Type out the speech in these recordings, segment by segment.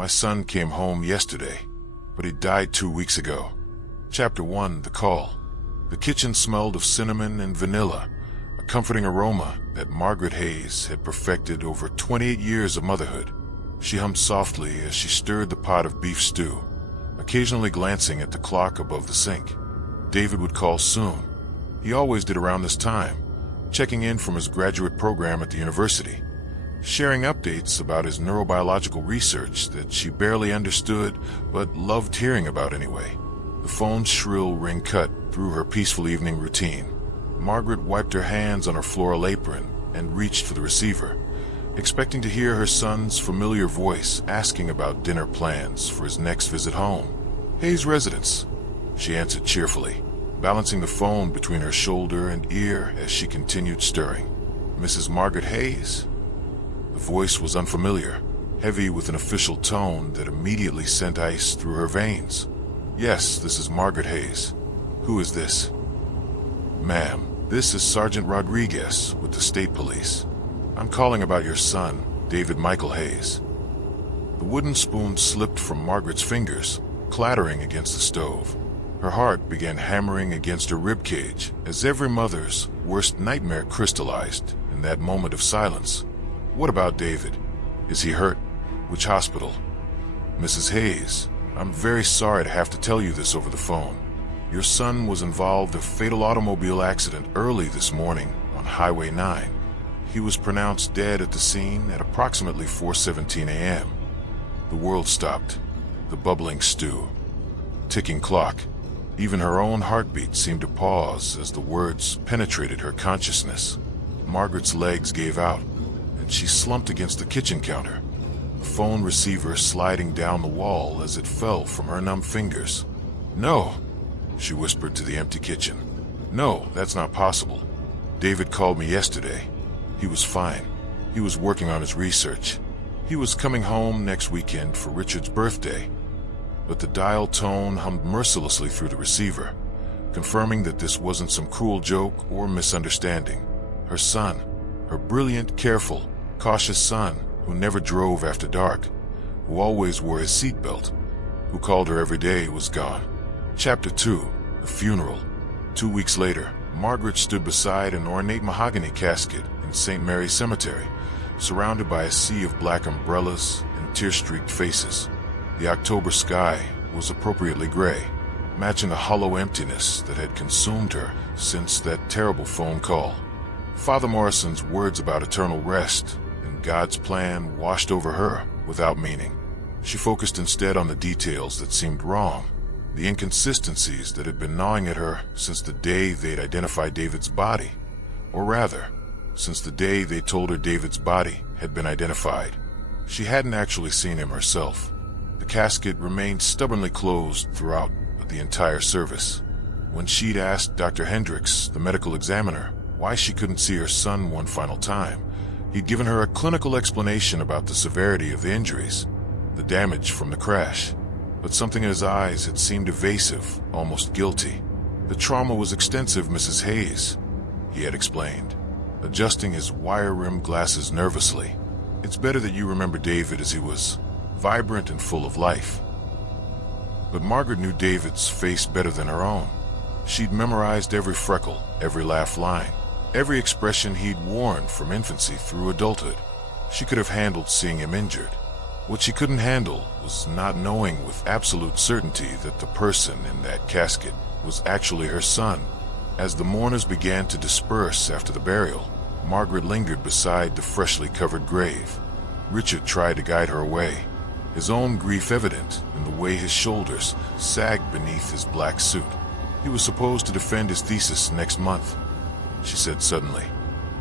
My son came home yesterday, but he died 2 weeks ago. Chapter 1, The Call. The kitchen smelled of cinnamon and vanilla, a comforting aroma that Margaret Hayes had perfected over 28 years of motherhood. She hummed softly as she stirred the pot of beef stew, occasionally glancing at the clock above the sink. David would call soon. He always did around this time, checking in from his graduate program at the university, sharing updates about his neurobiological research that she barely understood but loved hearing about anyway. The phone's shrill ring cut through her peaceful evening routine. Margaret wiped her hands on her floral apron and reached for the receiver, expecting to hear her son's familiar voice asking about dinner plans for his next visit home. "Hayes residence," she answered cheerfully, balancing the phone between her shoulder and ear as she continued stirring. "Mrs. Margaret Hayes?" The voice was unfamiliar, heavy with an official tone that immediately sent ice through her veins. "Yes, this is Margaret Hayes. Who is this?" "Ma'am, this is Sergeant Rodriguez with the state police. I'm calling about your son, David Michael Hayes." The wooden spoon slipped from Margaret's fingers, clattering against the stove. Her heart began hammering against her ribcage as every mother's worst nightmare crystallized in that moment of silence. "What about David? Is he hurt? Which hospital?" "Mrs. Hayes, I'm very sorry to have to tell you this over the phone. Your son was involved in a fatal automobile accident early this morning on Highway 9. He was pronounced dead at the scene at approximately 4:17 a.m. The world stopped. The bubbling stew. Ticking clock. Even her own heartbeat seemed to pause as the words penetrated her consciousness. Margaret's legs gave out, and she slumped against the kitchen counter, the phone receiver sliding down the wall as it fell from her numb fingers. "No," she whispered to the empty kitchen. "No, that's not possible. David called me yesterday. He was fine. He was working on his research. He was coming home next weekend for Richard's birthday." But the dial tone hummed mercilessly through the receiver, confirming that this wasn't some cruel joke or misunderstanding. Her son, her brilliant, careful, cautious son, who never drove after dark, who always wore his seatbelt, who called her every day, was gone. Chapter 2, The Funeral. 2 weeks later, Margaret stood beside an ornate mahogany casket in St. Mary's Cemetery, surrounded by a sea of black umbrellas and tear-streaked faces. The October sky was appropriately gray, matching the hollow emptiness that had consumed her since that terrible phone call. Father Morrison's words about eternal rest and God's plan washed over her without meaning. She focused instead on the details that seemed wrong, the inconsistencies that had been gnawing at her since the day they'd identified David's body, or rather, since the day they told her David's body had been identified. She hadn't actually seen him herself. The casket remained stubbornly closed throughout the entire service. When she'd asked Dr. Hendricks, the medical examiner, why she couldn't see her son one final time, he'd given her a clinical explanation about the severity of the injuries, the damage from the crash. But something in his eyes had seemed evasive, almost guilty. "The trauma was extensive, Mrs. Hayes," he had explained, adjusting his wire-rimmed glasses nervously. "It's better that you remember David as he was, vibrant and full of life." But Margaret knew David's face better than her own. She'd memorized every freckle, every laugh line, every expression he'd worn from infancy through adulthood. She could have handled seeing him injured. What she couldn't handle was not knowing with absolute certainty that the person in that casket was actually her son. As the mourners began to disperse after the burial, Margaret lingered beside the freshly covered grave. Richard tried to guide her away, his own grief evident in the way his shoulders sagged beneath his black suit. "He was supposed to defend his thesis next month," she said suddenly,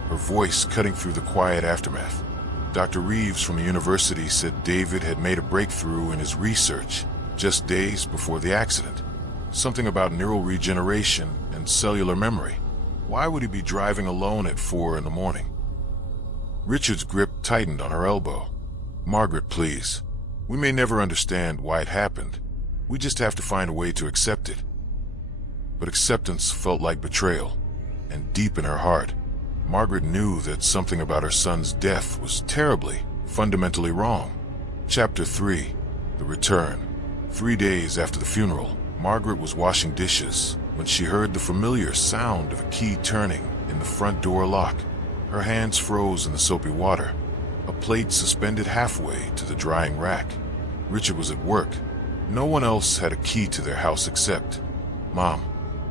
her voice cutting through the quiet aftermath. Dr. Reeves from the university said David had made a breakthrough in his research just days before the accident. Something about neural regeneration and cellular memory. Why would he be driving alone at 4 in the morning? Richard's grip tightened on her elbow. "Margaret, please. We may never understand why it happened. We just have to find a way to accept it." But acceptance felt like betrayal, and deep in her heart, Margaret knew that something about her son's death was terribly, fundamentally wrong. Chapter 3, The return. 3 days after the funeral, Margaret was washing dishes when she heard the familiar sound of a key turning in the front door lock. Her hands froze in the soapy water, a plate suspended halfway to the drying rack. Richard was at work. No one else had a key to their house except. "Mom,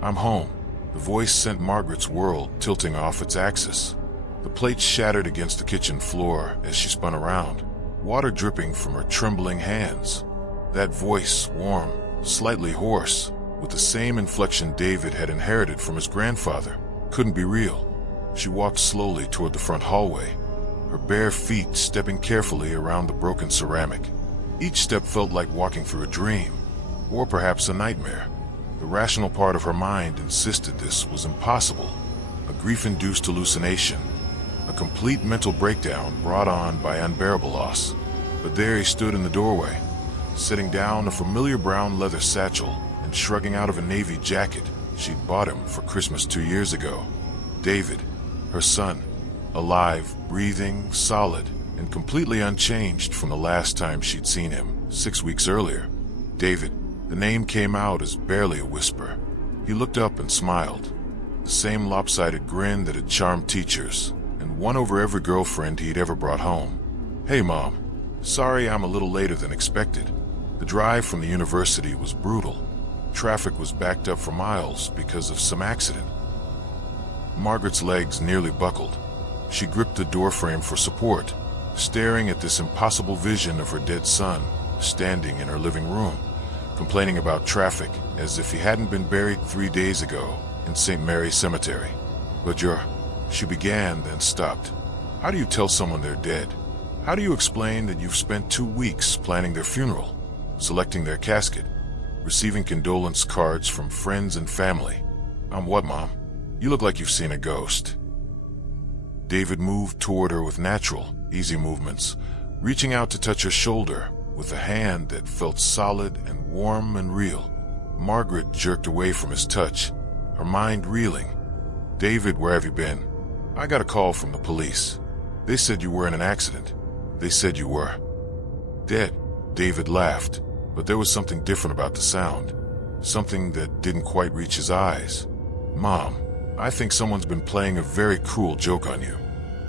I'm home." The voice sent Margaret's world tilting off its axis. The plate shattered against the kitchen floor as she spun around, water dripping from her trembling hands. That voice, warm, slightly hoarse, with the same inflection David had inherited from his grandfather, couldn't be real. She walked slowly toward the front hallway, her bare feet stepping carefully around the broken ceramic. Each step felt like walking through a dream, or perhaps a nightmare. The rational part of her mind insisted this was impossible, a grief-induced hallucination, a complete mental breakdown brought on by unbearable loss. But there he stood in the doorway, setting down a familiar brown leather satchel and shrugging out of a navy jacket she'd bought him for Christmas 2 years ago. David, her son, alive, breathing, solid, and completely unchanged from the last time she'd seen him 6 weeks earlier. David. The name came out as barely a whisper. He looked up and smiled, the same lopsided grin that had charmed teachers and won over every girlfriend he'd ever brought home. "Hey, Mom. Sorry I'm a little later than expected. The drive from the university was brutal. Traffic was backed up for miles because of some accident." Margaret's legs nearly buckled. She gripped the doorframe for support, staring at this impossible vision of her dead son standing in her living room, complaining about traffic as if he hadn't been buried 3 days ago in St. Mary's Cemetery. "But she began, then stopped. "How do you tell someone they're dead? How do you explain that you've spent 2 weeks planning their funeral, selecting their casket, receiving condolence cards from friends and family? What, Mom? You look like you've seen a ghost." David moved toward her with natural, easy movements, reaching out to touch her shoulder with a hand that felt solid and warm and real. Margaret jerked away from his touch, her mind reeling. "David, where have you been? I got a call from the police. They said you were in an accident. They said you were dead." David laughed, but there was something different about the sound, something that didn't quite reach his eyes. "Mom, I think someone's been playing a very cruel joke on you.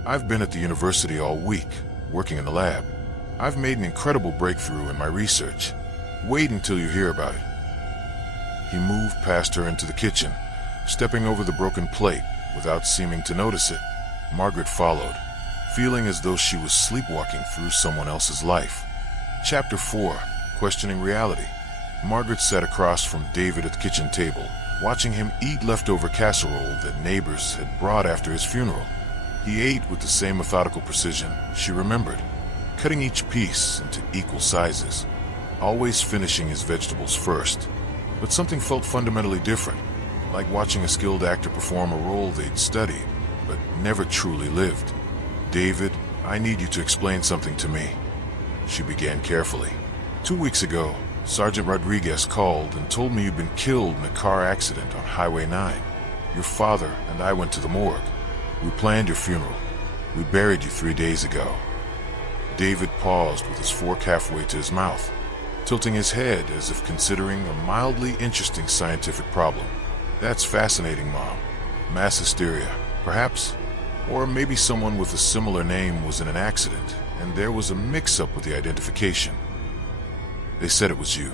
I've been at the university all week, working in the lab. I've made an incredible breakthrough in my research. Wait until you hear about it." He moved past her into the kitchen, stepping over the broken plate without seeming to notice it. Margaret followed, feeling as though she was sleepwalking through someone else's life. Chapter 4. Questioning Reality. Margaret sat across from David at the kitchen table, watching him eat leftover casserole that neighbors had brought after his funeral. He ate with the same methodical precision she remembered, cutting each piece into equal sizes, always finishing his vegetables first. But something felt fundamentally different, like watching a skilled actor perform a role they'd studied, but never truly lived. "David, I need you to explain something to me," she began carefully. 2 weeks ago, Sergeant Rodriguez called and told me you'd been killed in a car accident on Highway 9. Your father and I went to the morgue. We planned your funeral. We buried you 3 days ago." David paused with his fork halfway to his mouth, tilting his head as if considering a mildly interesting scientific problem. "That's fascinating, Mom. Mass hysteria, perhaps? Or maybe someone with a similar name was in an accident, and there was a mix-up with the identification. They said it was you.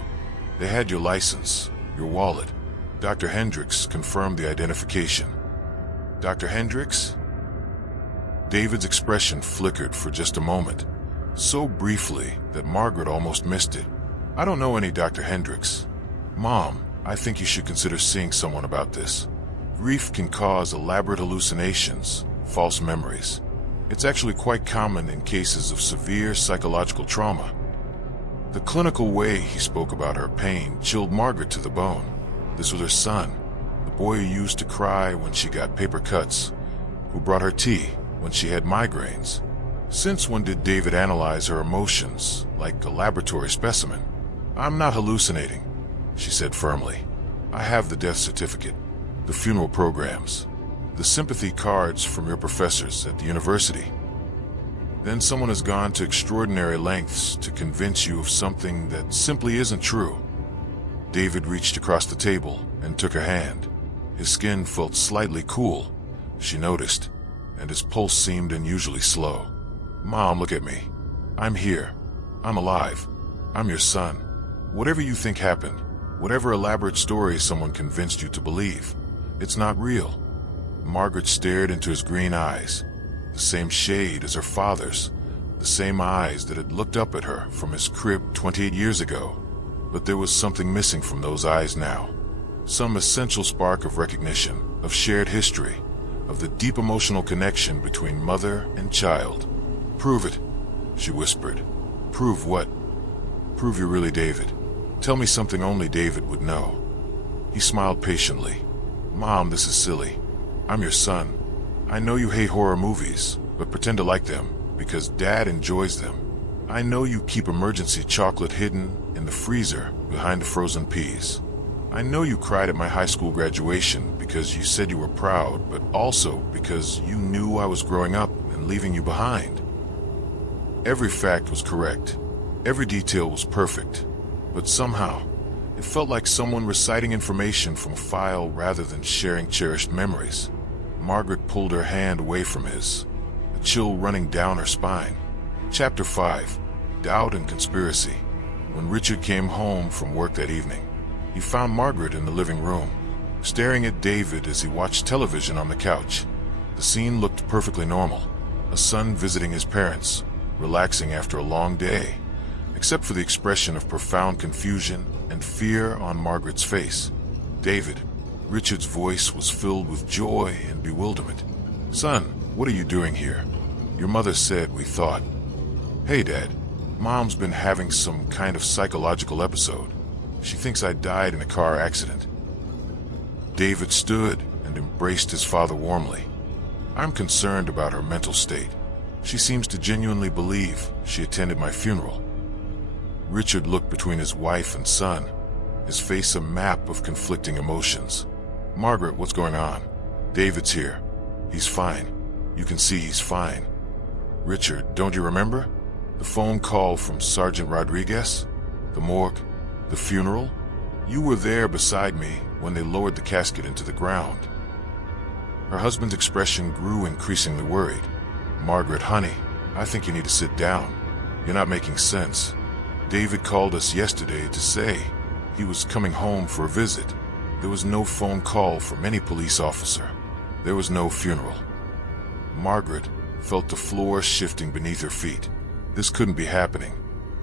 They had your license, your wallet. Dr. Hendricks confirmed the identification." "Dr. Hendricks?" David's expression flickered for just a moment, so briefly that Margaret almost missed it. "I don't know any Dr. Hendricks. Mom, I think you should consider seeing someone about this. Grief can cause elaborate hallucinations, false memories. It's actually quite common in cases of severe psychological trauma." The clinical way he spoke about her pain chilled Margaret to the bone. This was her son, the boy who used to cry when she got paper cuts, who brought her tea when she had migraines. Since when did David analyze her emotions like a laboratory specimen? "I'm not hallucinating," she said firmly. "I have the death certificate, the funeral programs, the sympathy cards from your professors at the university." Then someone has gone to extraordinary lengths to convince you of something that simply isn't true. David reached across the table and took her hand. His skin felt slightly cool, she noticed, and his pulse seemed unusually slow. Mom, look at me. I'm here. I'm alive. I'm your son. Whatever you think happened, whatever elaborate story someone convinced you to believe, it's not real. Margaret stared into his green eyes, the same shade as her father's, the same eyes that had looked up at her from his crib 28 years ago. But there was something missing from those eyes now. Some essential spark of recognition, of shared history, of the deep emotional connection between mother and child. Prove it, she whispered. Prove what? Prove you're really David. Tell me something only David would know. He smiled patiently. Mom, this is silly. I'm your son. I know you hate horror movies, but pretend to like them, because Dad enjoys them. I know you keep emergency chocolate hidden in the freezer behind the frozen peas. I know you cried at my high school graduation because you said you were proud, but also because you knew I was growing up and leaving you behind. Every fact was correct. Every detail was perfect. But somehow, it felt like someone reciting information from a file rather than sharing cherished memories. Margaret pulled her hand away from his, a chill running down her spine. Chapter 5. Doubt and Conspiracy. When Richard came home from work that evening, he found Margaret in the living room, staring at David as he watched television on the couch. The scene looked perfectly normal. A son visiting his parents, relaxing after a long day, except for the expression of profound confusion and fear on Margaret's face. David, Richard's voice was filled with joy and bewilderment. Son, what are you doing here? Your mother said we thought. Hey, Dad. Mom's been having some kind of psychological episode. She thinks I died in a car accident. David stood and embraced his father warmly. I'm concerned about her mental state. She seems to genuinely believe she attended my funeral. Richard looked between his wife and son, his face a map of conflicting emotions. Margaret, what's going on? David's here. He's fine. You can see he's fine. Richard, don't you remember? The phone call from Sergeant Rodriguez? The morgue? The funeral? You were there beside me when they lowered the casket into the ground. Her husband's expression grew increasingly worried. Margaret, honey, I think you need to sit down. You're not making sense. David called us yesterday to say he was coming home for a visit. There was no phone call from any police officer. There was no funeral. Margaret felt the floor shifting beneath her feet. This couldn't be happening.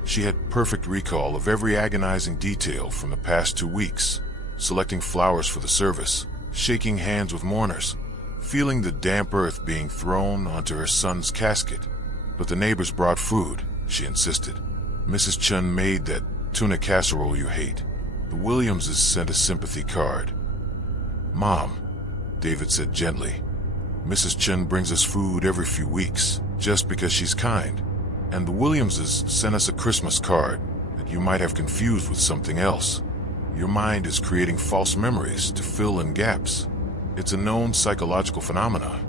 She had perfect recall of every agonizing detail from the past 2 weeks, selecting flowers for the service, shaking hands with mourners, feeling the damp earth being thrown onto her son's casket. But the neighbors brought food, she insisted. Mrs. Chun made that tuna casserole you hate. The Williamses sent a sympathy card. Mom, David said gently, Mrs. Chun brings us food every few weeks, just because she's kind. And the Williamses sent us a Christmas card that you might have confused with something else. Your mind is creating false memories to fill in gaps. It's a known psychological phenomenon.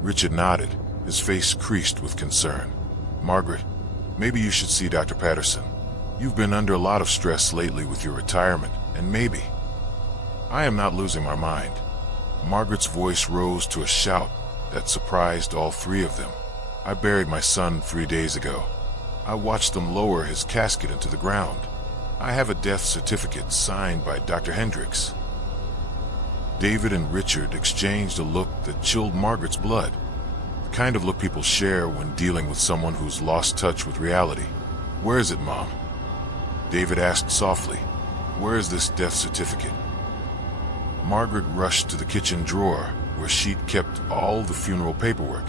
Richard nodded, his face creased with concern. Margaret, maybe you should see Dr. Patterson. You've been under a lot of stress lately with your retirement, and maybe... I am not losing my mind. Margaret's voice rose to a shout that surprised all three of them. I buried my son 3 days ago. I watched them lower his casket into the ground. I have a death certificate signed by Dr. Hendricks. David and Richard exchanged a look that chilled Margaret's blood. The kind of look people share when dealing with someone who's lost touch with reality. Where is it, Mom? David asked softly. Where is this death certificate? Margaret rushed to the kitchen drawer, where she'd kept all the funeral paperwork.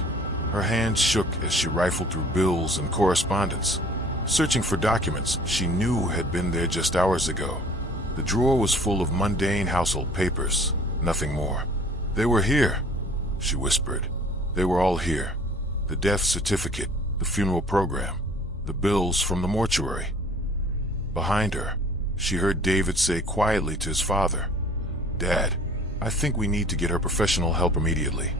Her hands shook as she rifled through bills and correspondence, searching for documents she knew had been there just hours ago. The drawer was full of mundane household papers, nothing more. They were here, she whispered. They were all here. The death certificate, the funeral program, the bills from the mortuary. Behind her, she heard David say quietly to his father, Dad, I think we need to get her professional help immediately.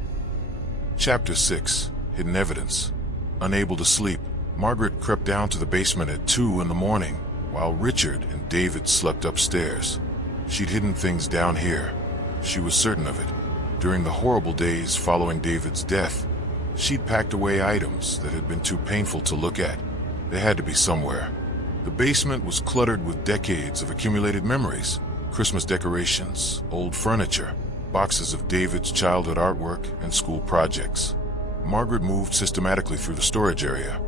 Chapter 6. Hidden Evidence. Unable to sleep, Margaret crept down to the basement at 2 in the morning, while Richard and David slept upstairs. She'd hidden things down here. She was certain of it. During the horrible days following David's death, she'd packed away items that had been too painful to look at. They had to be somewhere. The basement was cluttered with decades of accumulated memories, Christmas decorations, old furniture, boxes of David's childhood artwork, and school projects. Margaret moved systematically through the storage area,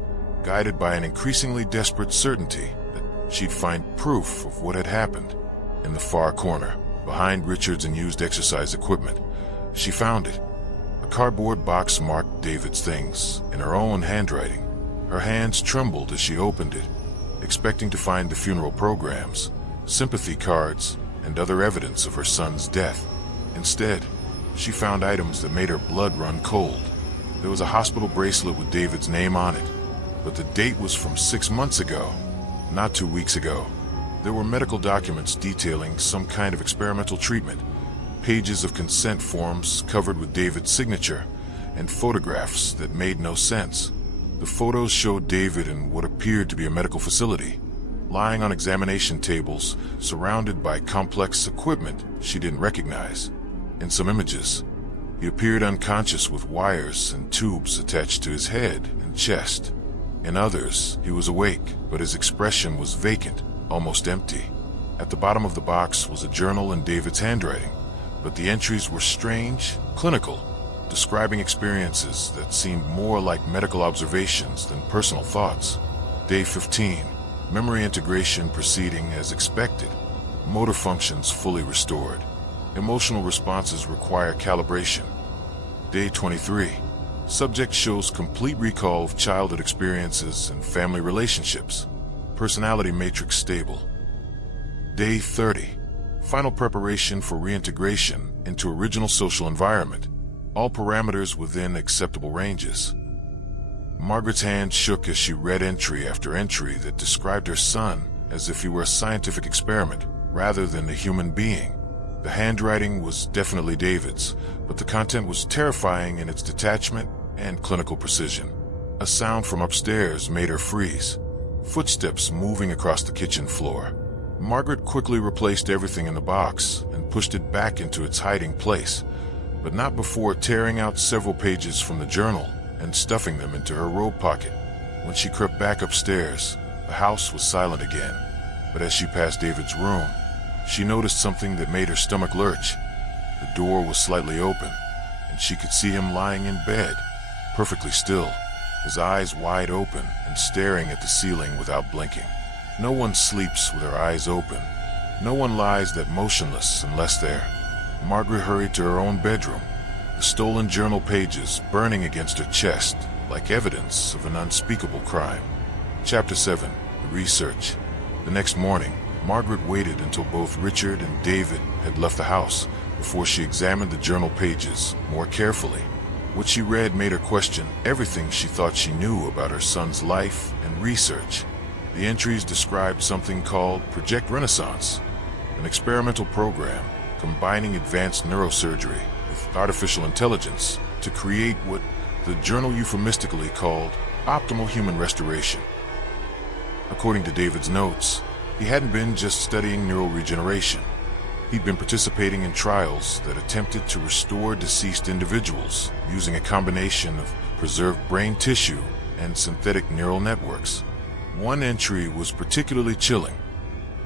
guided by an increasingly desperate certainty that she'd find proof of what had happened. In the far corner, behind Richard's unused exercise equipment, she found it. A cardboard box marked David's things in her own handwriting. Her hands trembled as she opened it, expecting to find the funeral programs, sympathy cards, and other evidence of her son's death. Instead, she found items that made her blood run cold. There was a hospital bracelet with David's name on it, but the date was from 6 months ago, not 2 weeks ago. There were medical documents detailing some kind of experimental treatment, pages of consent forms covered with David's signature, and photographs that made no sense. The photos showed David in what appeared to be a medical facility, lying on examination tables, surrounded by complex equipment she didn't recognize. In some images, he appeared unconscious with wires and tubes attached to his head and chest. In others, he was awake, but his expression was vacant, almost empty. At the bottom of the box was a journal in David's handwriting, but the entries were strange, clinical, describing experiences that seemed more like medical observations than personal thoughts. Day 15. Memory integration proceeding as expected. Motor functions fully restored. Emotional responses require calibration. Day 23. Subject shows complete recall of childhood experiences and family relationships. Personality matrix stable. Day 30. Final preparation for reintegration into original social environment. All parameters within acceptable ranges. Margaret's hand shook as she read entry after entry that described her son as if he were a scientific experiment rather than a human being. The handwriting was definitely David's, but the content was terrifying in its detachment and clinical precision. A sound from upstairs made her freeze. Footsteps moving across the kitchen floor. Margaret quickly replaced everything in the box and pushed it back into its hiding place, but not before tearing out several pages from the journal and stuffing them into her robe pocket. When she crept back upstairs, the house was silent again, but as she passed David's room, she noticed something that made her stomach lurch. The door was slightly open, and she could see him lying in bed, perfectly still, his eyes wide open and staring at the ceiling without blinking. No one sleeps with her eyes open. No one lies that motionless unless they're... Margaret hurried to her own bedroom, the stolen journal pages burning against her chest like evidence of an unspeakable crime. Chapter 7. The Research. The next morning, Margaret waited until both Richard and David had left the house before she examined the journal pages more carefully. What she read made her question everything she thought she knew about her son's life and research. The entries described something called Project Renaissance, an experimental program combining advanced neurosurgery with artificial intelligence to create what the journal euphemistically called optimal human restoration. According to David's notes, he hadn't been just studying neural regeneration. He'd been participating in trials that attempted to restore deceased individuals using a combination of preserved brain tissue and synthetic neural networks. One entry was particularly chilling.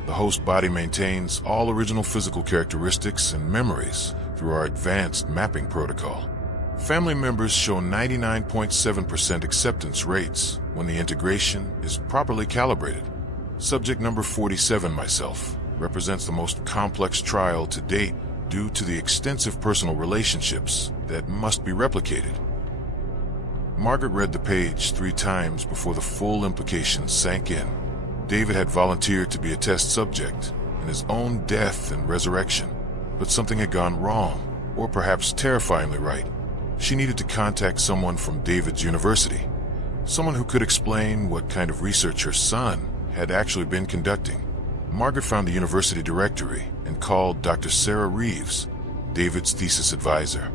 The host body maintains all original physical characteristics and memories through our advanced mapping protocol. Family members show 99.7% acceptance rates when the integration is properly calibrated. Subject number 47, myself, represents the most complex trial to date due to the extensive personal relationships that must be replicated. Margaret read the page 3 times before the full implications sank in. David had volunteered to be a test subject in his own death and resurrection, but something had gone wrong, or perhaps terrifyingly right. She needed to contact someone from David's university, someone who could explain what kind of research her son had actually been conducting. Margaret found the university directory and called Dr. Sarah Reeves, David's thesis advisor.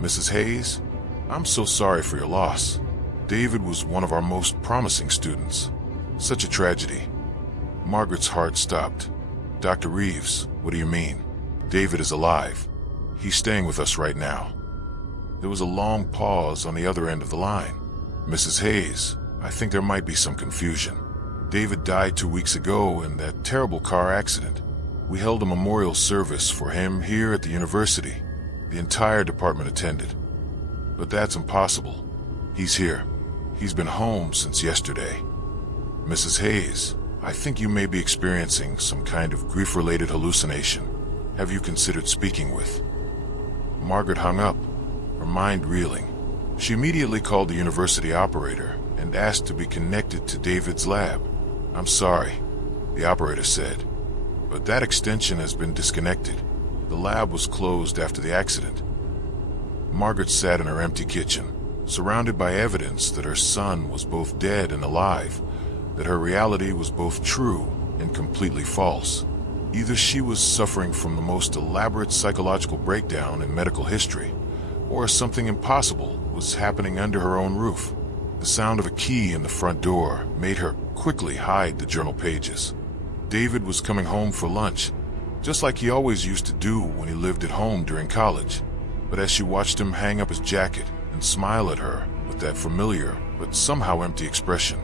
Mrs. Hayes, I'm so sorry for your loss. David was one of our most promising students. Such a tragedy. Margaret's heart stopped. Dr. Reeves, what do you mean? David is alive. He's staying with us right now. There was a long pause on the other end of the line. Mrs. Hayes, I think there might be some confusion. David died 2 weeks ago in that terrible car accident. We held a memorial service for him here at the university. The entire department attended. But that's impossible. He's here. He's been home since yesterday. Mrs. Hayes, I think you may be experiencing some kind of grief-related hallucination. Have you considered speaking with? Margaret hung up, her mind reeling. She immediately called the university operator and asked to be connected to David's lab. I'm sorry, the operator said, but that extension has been disconnected. The lab was closed after the accident. Margaret sat in her empty kitchen, surrounded by evidence that her son was both dead and alive, that her reality was both true and completely false. Either she was suffering from the most elaborate psychological breakdown in medical history, or something impossible was happening under her own roof. The sound of a key in the front door made her quickly hide the journal pages. David was coming home for lunch, just like he always used to do when he lived at home during college. But as she watched him hang up his jacket and smile at her with that familiar but somehow empty expression,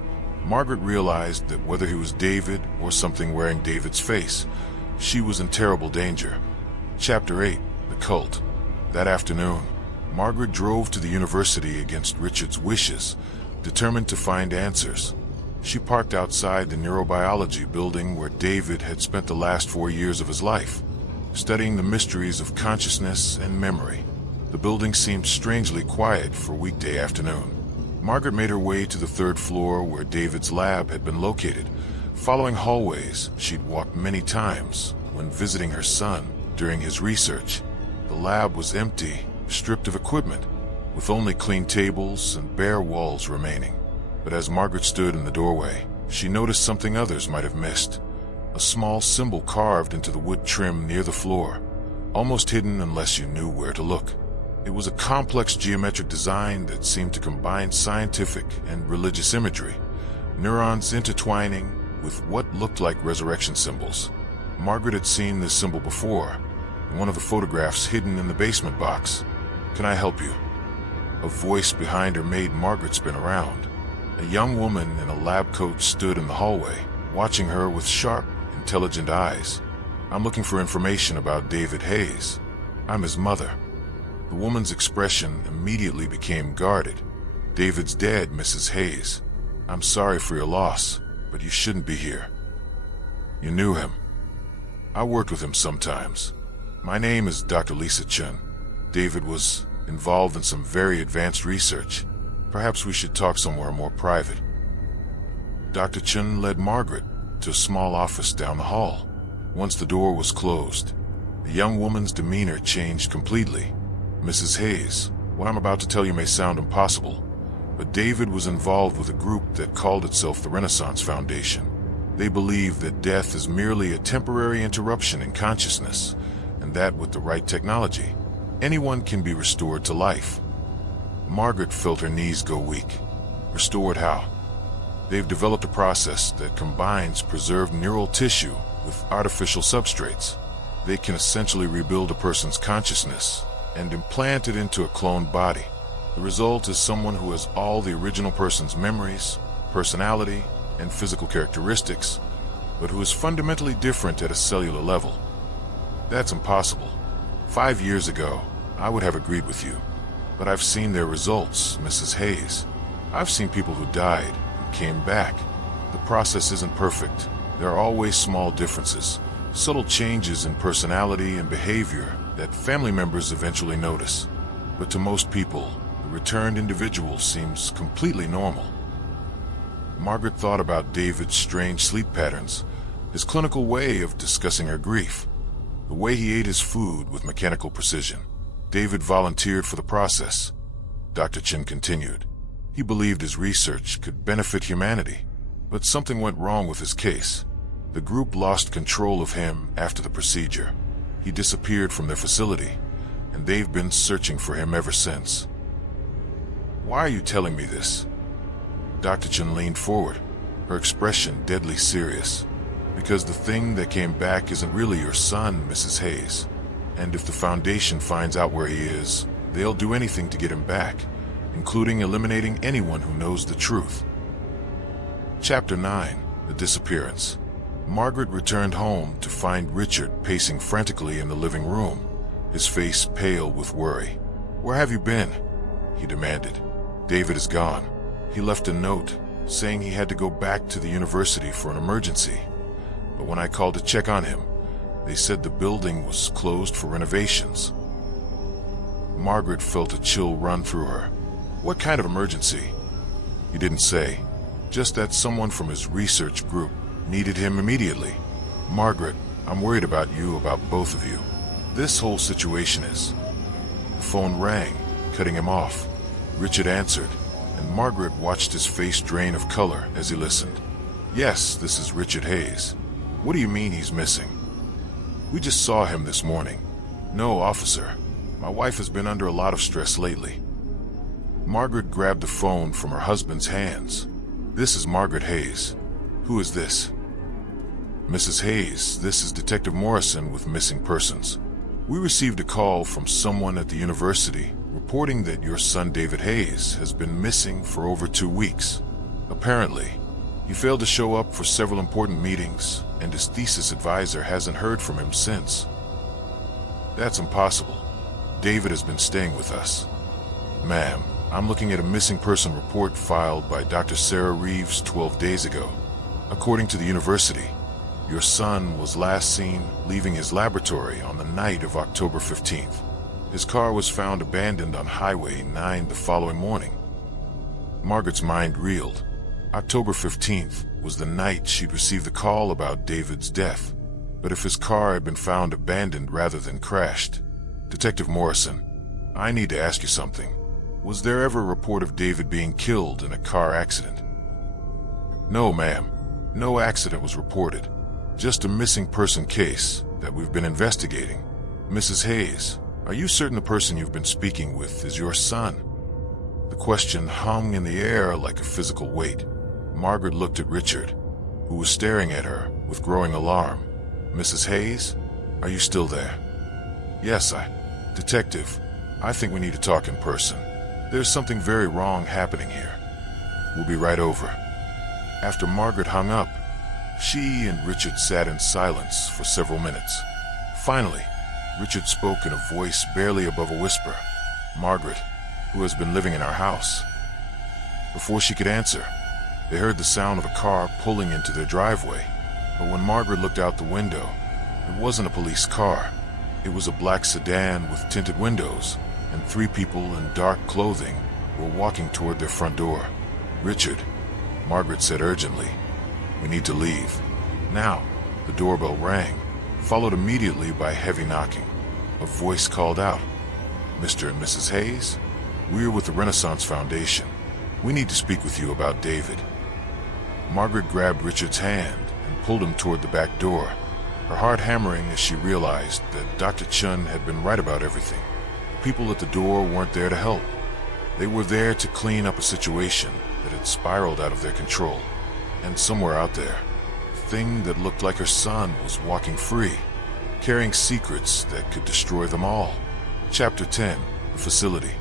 Margaret realized that whether he was David or something wearing David's face, she was in terrible danger. Chapter 8, The Cult. That afternoon, Margaret drove to the university against Richard's wishes, determined to find answers. She parked outside the neurobiology building where David had spent the last 4 years of his life, studying the mysteries of consciousness and memory. The building seemed strangely quiet for a weekday afternoon. Margaret made her way to the 3rd floor where David's lab had been located, following hallways she'd walked many times when visiting her son during his research. The lab was empty, stripped of equipment, with only clean tables and bare walls remaining. But as Margaret stood in the doorway, she noticed something others might have missed. A small symbol carved into the wood trim near the floor, almost hidden unless you knew where to look. It was a complex geometric design that seemed to combine scientific and religious imagery, neurons intertwining with what looked like resurrection symbols. Margaret had seen this symbol before, in one of the photographs hidden in the basement box. Can I help you? A voice behind her made Margaret spin around. A young woman in a lab coat stood in the hallway, watching her with sharp, intelligent eyes. I'm looking for information about David Hayes. I'm his mother. The woman's expression immediately became guarded. David's dead, Mrs. Hayes. I'm sorry for your loss, but you shouldn't be here. You knew him. I worked with him sometimes. My name is Dr. Lisa Chun. David was involved in some very advanced research. Perhaps we should talk somewhere more private. Dr. Chun led Margaret to a small office down the hall. Once the door was closed, the young woman's demeanor changed completely. Mrs. Hayes, what I'm about to tell you may sound impossible, but David was involved with a group that called itself the Renaissance Foundation. They believe that death is merely a temporary interruption in consciousness, and that with the right technology, anyone can be restored to life. Margaret felt her knees go weak. Restored how? They've developed a process that combines preserved neural tissue with artificial substrates. They can essentially rebuild a person's consciousness and implant it into a cloned body. The result is someone who has all the original person's memories, personality, and physical characteristics, but who is fundamentally different at a cellular level. That's impossible. 5 years ago, I would have agreed with you. But I've seen their results, Mrs. Hayes. I've seen people who died and came back. The process isn't perfect. There are always small differences, subtle changes in personality and behavior that family members eventually notice. But to most people, the returned individual seems completely normal. Margaret thought about David's strange sleep patterns, his clinical way of discussing her grief, the way he ate his food with mechanical precision. David volunteered for the process. Dr. Chin continued. He believed his research could benefit humanity, but something went wrong with his case. The group lost control of him after the procedure. He disappeared from their facility, and they've been searching for him ever since. Why are you telling me this? Dr. Chen leaned forward, her expression deadly serious. Because the thing that came back isn't really your son, Mrs. Hayes. And if the Foundation finds out where he is, they'll do anything to get him back, including eliminating anyone who knows the truth. Chapter 9. The Disappearance. Margaret returned home to find Richard pacing frantically in the living room, his face pale with worry. "Where have you been?" he demanded. "David is gone. He left a note saying he had to go back to the university for an emergency. But when I called to check on him, they said the building was closed for renovations." Margaret felt a chill run through her. "What kind of emergency?" He didn't say, just that someone from his research group needed him immediately. "Margaret, I'm worried about you, about both of you. This whole situation is..." The phone rang, cutting him off. Richard answered, and Margaret watched his face drain of color as he listened. "Yes, this is Richard Hayes. What do you mean he's missing?" "We just saw him this morning." "No, officer. My wife has been under a lot of stress lately." Margaret grabbed the phone from her husband's hands. "This is Margaret Hayes. Who is this?" "Mrs. Hayes, this is Detective Morrison with Missing Persons. We received a call from someone at the university reporting that your son David Hayes has been missing for over 2 weeks. Apparently, he failed to show up for several important meetings, and his thesis advisor hasn't heard from him since." "That's impossible. David has been staying with us." "Ma'am, I'm looking at a missing person report filed by Dr. Sarah Reeves 12 days ago. According to the university, your son was last seen leaving his laboratory on the night of October 15th. His car was found abandoned on Highway 9 the following morning." Margaret's mind reeled. October 15th was the night she'd received the call about David's death. But if his car had been found abandoned rather than crashed... "Detective Morrison, I need to ask you something. Was there ever a report of David being killed in a car accident?" "No, ma'am. No accident was reported. Just a missing person case that we've been investigating. Mrs. Hayes, are you certain the person you've been speaking with is your son?" The question hung in the air like a physical weight. Margaret looked at Richard, who was staring at her with growing alarm. "Mrs. Hayes, are you still there?" "Yes, Detective, I think we need to talk in person. There's something very wrong happening here. We'll be right over." After Margaret hung up, she and Richard sat in silence for several minutes. Finally, Richard spoke in a voice barely above a whisper. "Margaret, who has been living in our house?" Before she could answer, they heard the sound of a car pulling into their driveway. But when Margaret looked out the window, it wasn't a police car. It was a black sedan with tinted windows, and 3 people in dark clothing were walking toward their front door. "Richard," Margaret said urgently, "we need to leave. Now." The doorbell rang, followed immediately by heavy knocking. A voice called out, "Mr. and Mrs. Hayes, we're with the Renaissance Foundation. We need to speak with you about David." Margaret grabbed Richard's hand and pulled him toward the back door, her heart hammering as she realized that Dr. Chun had been right about everything. The people at the door weren't there to help. They were there to clean up a situation that had spiraled out of their control. And somewhere out there, a thing that looked like her son was walking free, carrying secrets that could destroy them all. Chapter 10. The Facility.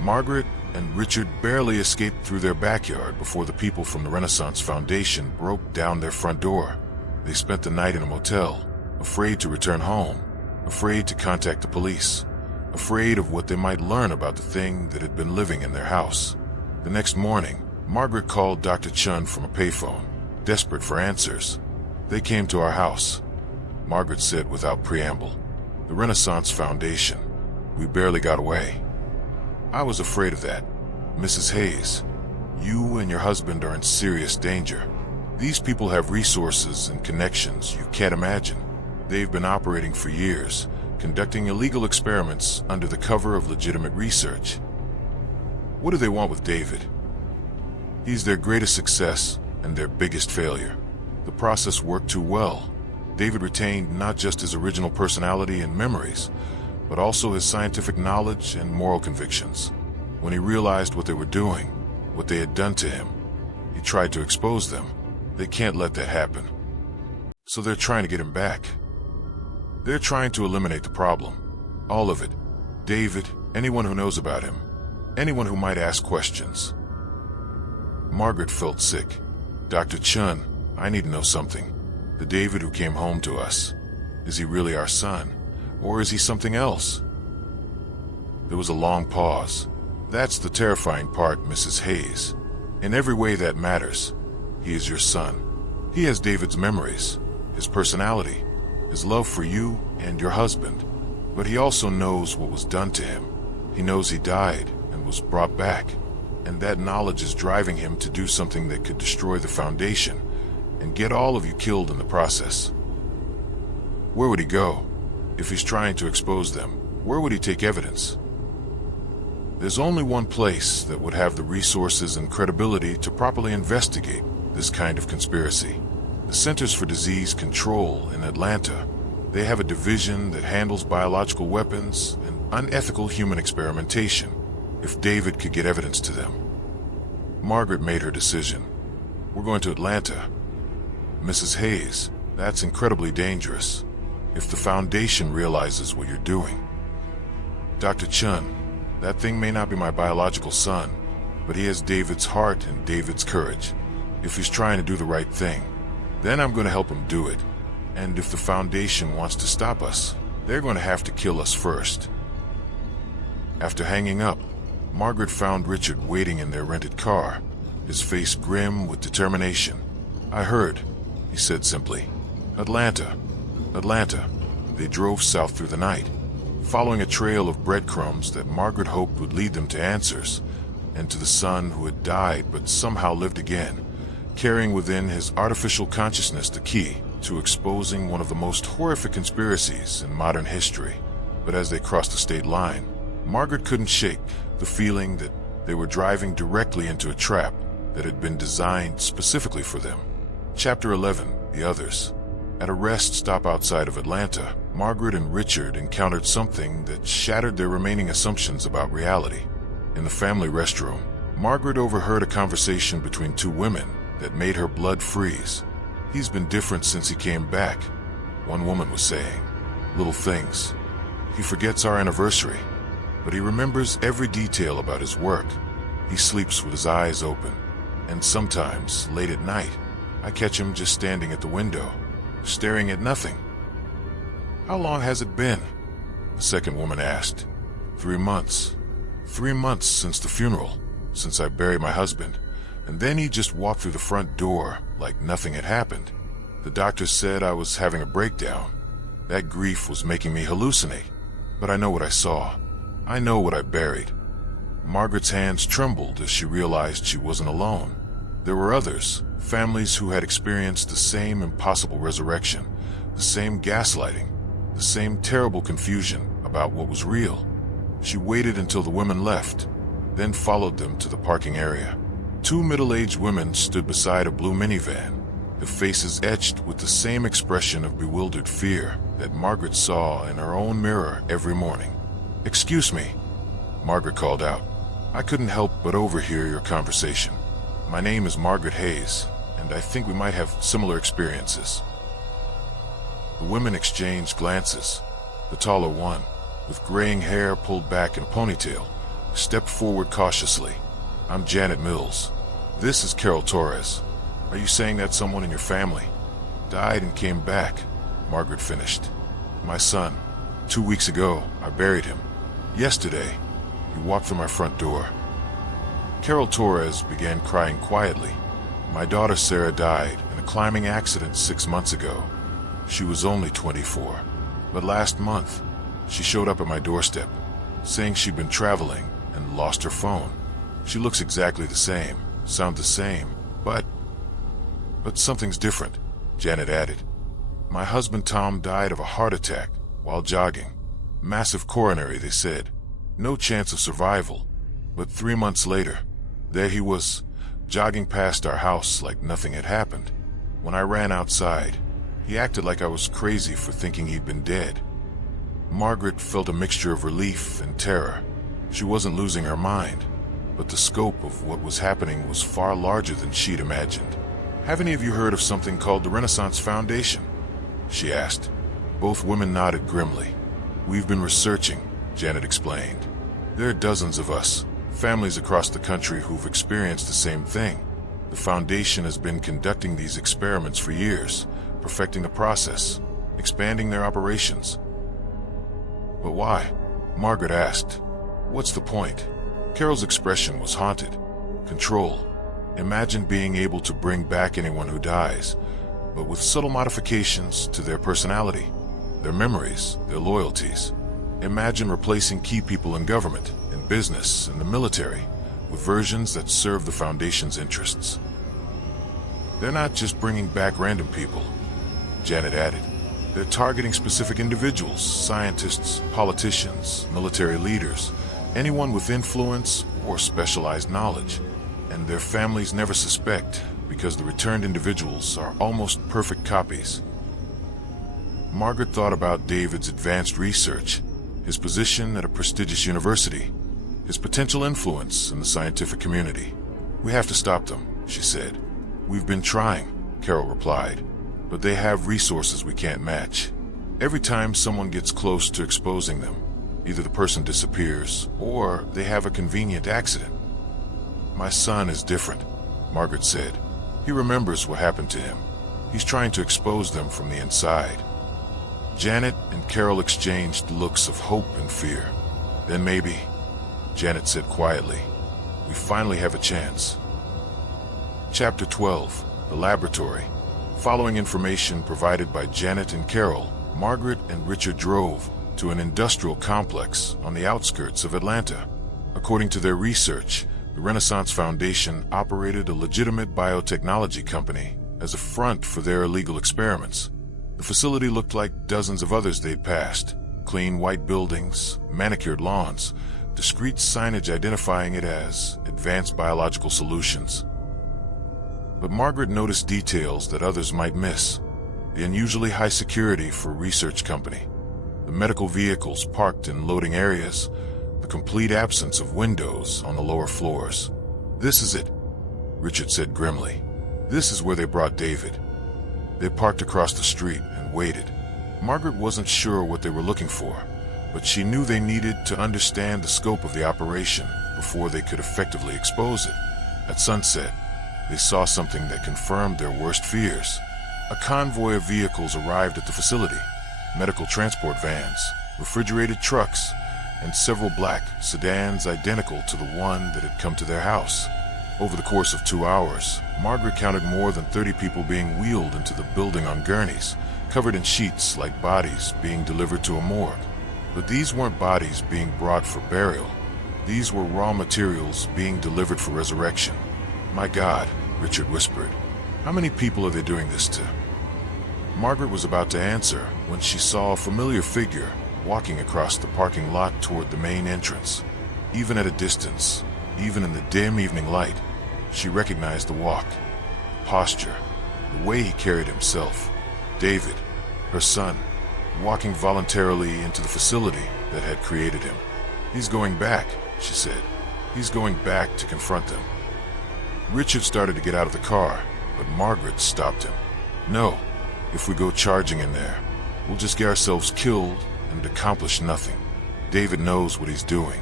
Margaret and Richard barely escaped through their backyard before the people from the Renaissance Foundation broke down their front door. They spent the night in a motel, afraid to return home, afraid to contact the police, afraid of what they might learn about the thing that had been living in their house. The next morning, Margaret called Dr. Chun from a payphone, desperate for answers. "They came to our house," Margaret said without preamble. "The Renaissance Foundation. We barely got away." "I was afraid of that. Mrs. Hayes, you and your husband are in serious danger. These people have resources and connections you can't imagine. They've been operating for years, conducting illegal experiments under the cover of legitimate research. What do they want with David? He's their greatest success and their biggest failure. The process worked too well. David retained not just his original personality and memories, but also his scientific knowledge and moral convictions. When he realized what they were doing, what they had done to him, He tried to expose them. They can't let that happen. So they're trying to get him back. They're trying to eliminate the problem. All of it. David, anyone who knows about him, anyone who might ask questions. Margaret felt sick. Dr. Chun, I need to know something. The David who came home to us. Is he really our son? Or is he something else? There was a long pause. That's the terrifying part, Mrs. Hayes. In every way that matters. He is your son. He has David's memories, his personality, his love for you and your husband. But he also knows what was done to him. He knows he died and was brought back. And that knowledge is driving him to do something that could destroy the Foundation and get all of you killed in the process. Where would he go? If he's trying to expose them, where would he take evidence? There's only one place that would have the resources and credibility to properly investigate this kind of conspiracy. The Centers for Disease Control in Atlanta. They have a division that handles biological weapons and unethical human experimentation. If David could get evidence to them. Margaret made her decision. We're going to Atlanta. Mrs. Hayes, that's incredibly dangerous. If the Foundation realizes what you're doing. Dr. Chun, that thing may not be my biological son, but he has David's heart and David's courage. If he's trying to do the right thing, then I'm going to help him do it. And if the Foundation wants to stop us, they're going to have to kill us first. After hanging up, Margaret found Richard waiting in their rented car, his face grim with determination. I heard, he said simply. Atlanta. Atlanta. They drove south through the night, following a trail of breadcrumbs that Margaret hoped would lead them to answers, and to the son who had died but somehow lived again, carrying within his artificial consciousness the key to exposing one of the most horrific conspiracies in modern history. But as they crossed the state line, Margaret couldn't shake the feeling that they were driving directly into a trap that had been designed specifically for them. Chapter 11, The Others. At a rest stop outside of Atlanta, Margaret and Richard encountered something that shattered their remaining assumptions about reality. In the family restroom, Margaret overheard a conversation between two women that made her blood freeze. He's been different since he came back, one woman was saying. Little things. He forgets our anniversary, but he remembers every detail about his work. He sleeps with his eyes open, and sometimes, late at night, I catch him just standing at the window, staring at nothing. How long has it been? The second woman asked. 3 months. 3 months since the funeral, since I buried my husband, and then he just walked through the front door like nothing had happened. The doctor said I was having a breakdown. That grief was making me hallucinate, but I know what I saw. I know what I buried. Margaret's hands trembled as she realized she wasn't alone. There were others, families who had experienced the same impossible resurrection, the same gaslighting, the same terrible confusion about what was real. She waited until the women left, then followed them to the parking area. 2 middle-aged women stood beside a blue minivan, their faces etched with the same expression of bewildered fear that Margaret saw in her own mirror every morning. "Excuse me," Margaret called out. "I couldn't help but overhear your conversation. My name is Margaret Hayes, and I think we might have similar experiences." The women exchanged glances. The taller one, with graying hair pulled back in a ponytail, stepped forward cautiously. "I'm Janet Mills. This is Carol Torres. Are you saying that someone in your family died and came back?" Margaret finished. "My son. 2 weeks ago, I buried him. Yesterday, he walked through my front door." Carol Torres began crying quietly. "My daughter Sarah died in a climbing accident 6 months ago. She was only 24. But last month, she showed up at my doorstep, saying she'd been traveling and lost her phone. She looks exactly the same, sounds the same, but something's different," Janet added. "My husband Tom died of a heart attack while jogging. Massive coronary, they said. No chance of survival. But 3 months later, there he was, jogging past our house like nothing had happened. When I ran outside, he acted like I was crazy for thinking he'd been dead." Margaret felt a mixture of relief and terror. She wasn't losing her mind, but the scope of what was happening was far larger than she'd imagined. "Have any of you heard of something called the Renaissance Foundation?" she asked. Both women nodded grimly. "We've been researching," Janet explained. "There are dozens of us, families across the country who've experienced the same thing. The foundation has been conducting these experiments for years, perfecting the process, expanding their operations." "But why?" Margaret asked. "What's the point?" Carol's expression was haunted. "Control. Imagine being able to bring back anyone who dies, but with subtle modifications to their personality, their memories, their loyalties. Imagine replacing key people in government, in business, in the military, with versions that serve the Foundation's interests." "They're not just bringing back random people," Janet added. "They're targeting specific individuals, scientists, politicians, military leaders, anyone with influence or specialized knowledge. And their families never suspect, because the returned individuals are almost perfect copies." Margaret thought about David's advanced research, his position at a prestigious university, his potential influence in the scientific community. "We have to stop them," she said. "We've been trying," Carol replied, "but they have resources we can't match. Every time someone gets close to exposing them, either the person disappears or they have a convenient accident." "My son is different," Margaret said. "He remembers what happened to him. He's trying to expose them from the inside." Janet and Carol exchanged looks of hope and fear. "Then maybe," Janet said quietly, "we finally have a chance." Chapter 12. The Laboratory. Following information provided by Janet and Carol, Margaret and Richard drove to an industrial complex on the outskirts of Atlanta. According to their research, the Renaissance Foundation operated a legitimate biotechnology company as a front for their illegal experiments. The facility looked like dozens of others they'd passed. Clean white buildings, manicured lawns, discreet signage identifying it as Advanced Biological Solutions. But Margaret noticed details that others might miss. The unusually high security for a research company, the medical vehicles parked in loading areas, the complete absence of windows on the lower floors. "This is it," Richard said grimly. "This is where they brought David." They parked across the street and waited. Margaret wasn't sure what they were looking for, but she knew they needed to understand the scope of the operation before they could effectively expose it. At sunset, they saw something that confirmed their worst fears. A convoy of vehicles arrived at the facility. Medical transport vans, refrigerated trucks, and several black sedans identical to the one that had come to their house. Over the course of 2 hours, Margaret counted more than 30 people being wheeled into the building on gurneys, covered in sheets like bodies being delivered to a morgue. But these weren't bodies being brought for burial. These were raw materials being delivered for resurrection. "My God," Richard whispered. "How many people are they doing this to?" Margaret was about to answer when she saw a familiar figure walking across the parking lot toward the main entrance. Even at a distance, even in the dim evening light, she recognized the walk, the posture, the way he carried himself. David, her son, walking voluntarily into the facility that had created him. "He's going back," she said. "He's going back to confront them." Richard started to get out of the car, but Margaret stopped him. "No, if we go charging in there, we'll just get ourselves killed and accomplish nothing. David knows what he's doing.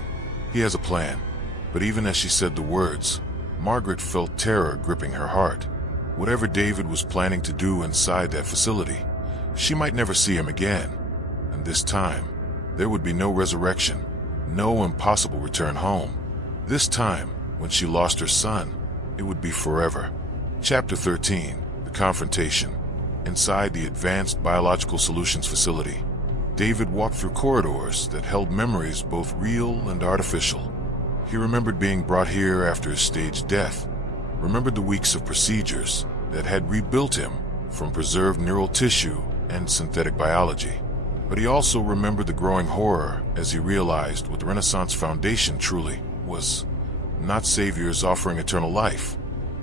He has a plan." But even as she said the words, Margaret felt terror gripping her heart. Whatever David was planning to do inside that facility, she might never see him again. And this time, there would be no resurrection, no impossible return home. This time, when she lost her son, it would be forever. Chapter 13. The Confrontation. Inside the Advanced Biological Solutions facility, David walked through corridors that held memories both real and artificial. He remembered being brought here after his staged death, remembered the weeks of procedures that had rebuilt him from preserved neural tissue and synthetic biology. But he also remembered the growing horror as he realized what the Renaissance Foundation truly was. Not saviors offering eternal life,